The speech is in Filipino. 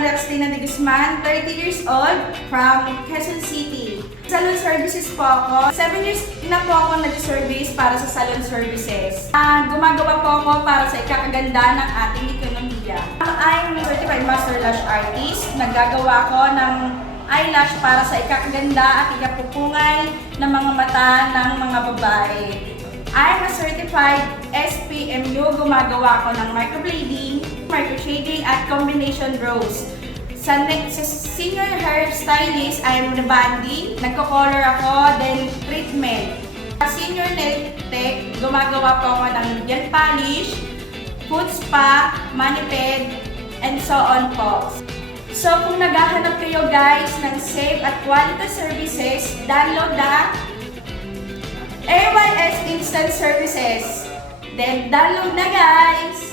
Maria Cristina de Guzman, 30 years old, from Quezon City. Salon services po ako. 7 years na po ako nag-service para sa salon services. Gumagawa po ako para sa ikakaganda ng ating ekonomiya. I'm certified master lash artist. Naggagawa ko ng eyelash para sa ikakaganda at ikapupungay ng mga mata ng mga babae. I'm a certified SPMU. Gumagawa ko ng microblading, microshading at combination brows. Sa senior hairstylist, I'm rebonding, nagko-color ako, then treatment. Sa senior nail tech, gumagawa po ako ng gel polish, foot spa, mani-ped, and so on po. So kung naghahanap kayo guys ng safe at quality services, download the AYS Instant Services. Then download na guys!